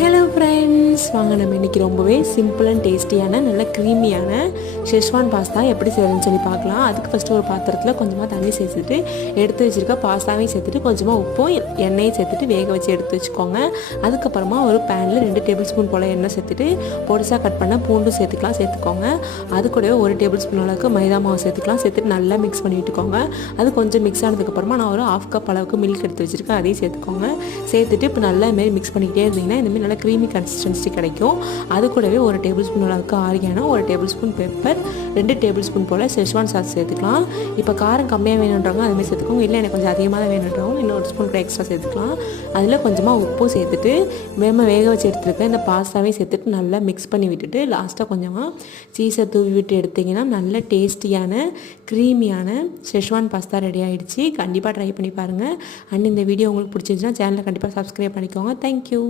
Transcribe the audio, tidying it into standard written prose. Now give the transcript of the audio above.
Hello friends, வாங்க நம்ம இன்றைக்கி ரொம்பவே சிம்பிள் அண்ட் டேஸ்டியான நல்ல க்ரீமியான ஷெஸ்வான் பாஸ்தா எப்படி செய்யறதுன்னு சொல்லி பார்க்கலாம். அதுக்கு ஃபஸ்ட்டு ஒரு பாத்திரத்தில் கொஞ்சமாக தண்ணி சேர்த்துட்டு எடுத்து வச்சுருக்க பாஸ்தாவையும் சேர்த்துட்டு கொஞ்சமாக உப்பும் எண்ணெயும் சேர்த்துட்டு வேக வச்சு எடுத்து வச்சுக்கோங்க. அதுக்கப்புறமா ஒரு பேனில் 2 டேபிள் ஸ்பூன் போல் எண்ணெய் சேர்த்துட்டு பொடிசாக கட் பண்ண பூண்டும் சேர்த்துக்கோங்க. அது கூடவே 1 டேபிள் ஸ்பூன் அளவுக்கு மைதா மாவு சேர்த்துட்டு நல்லா மிக்ஸ் பண்ணி விட்டுக்கோங்க. அது கொஞ்சம் மிக்ஸ் ஆனதுக்கப்புறமா நான் ஒரு 1/2 கப் அளவுக்கு மில்க் எடுத்து வச்சுருக்கேன், அதையும் சேர்த்துட்டு இப்போ நல்லா இதுமாரி மிக்ஸ் பண்ணிக்கிட்டே இருந்தீங்கன்னா இந்தமாரி நல்லா க்ரீமி கன்சிஸ்டன்சி கிடைக்கும். அது கூடவே 1 டேபிள் ஸ்பூன் அளவுக்கு oregano, 1 tablespoon pepper, 2 tablespoon போல் ஷெஸ்வான் சாஸ் சேர்த்துக்கலாம். இப்போ காரம் கம்மியாக வேணுன்றவங்க அதுமாதிரி சேர்த்துக்கோங்க, இல்லை எனக்கு கொஞ்சம் அதிகமாக தான் வேணுன்றவங்க இன்னும் 1 ஸ்பூன் கூட எக்ஸ்ட்ரா சேர்த்துக்கலாம். அதில் கொஞ்சமாக உப்பும் சேர்த்துட்டு வேக வச்சு எடுத்துருக்கேன் இந்த பாஸ்தாவையும் சேர்த்துட்டு நல்லா மிக்ஸ் பண்ணி விட்டுட்டு லாஸ்ட்டாக கொஞ்சமாக சீஸை தூவி விட்டு எடுத்திங்கன்னா நல்ல டேஸ்டியான க்ரீமியான ஷெஸ்வான் பாஸ்தா ரெடி ஆகிடுச்சு. கண்டிப்பாக ட்ரை பண்ணி பாருங்கள். அண்ட் இந்த வீடியோ உங்களுக்கு பிடிச்சிருந்துச்சுன்னா சேனலை கண்டிப்பாக சப்ஸ்கிரைப் பண்ணிக்கோங்க. தேங்க்யூ.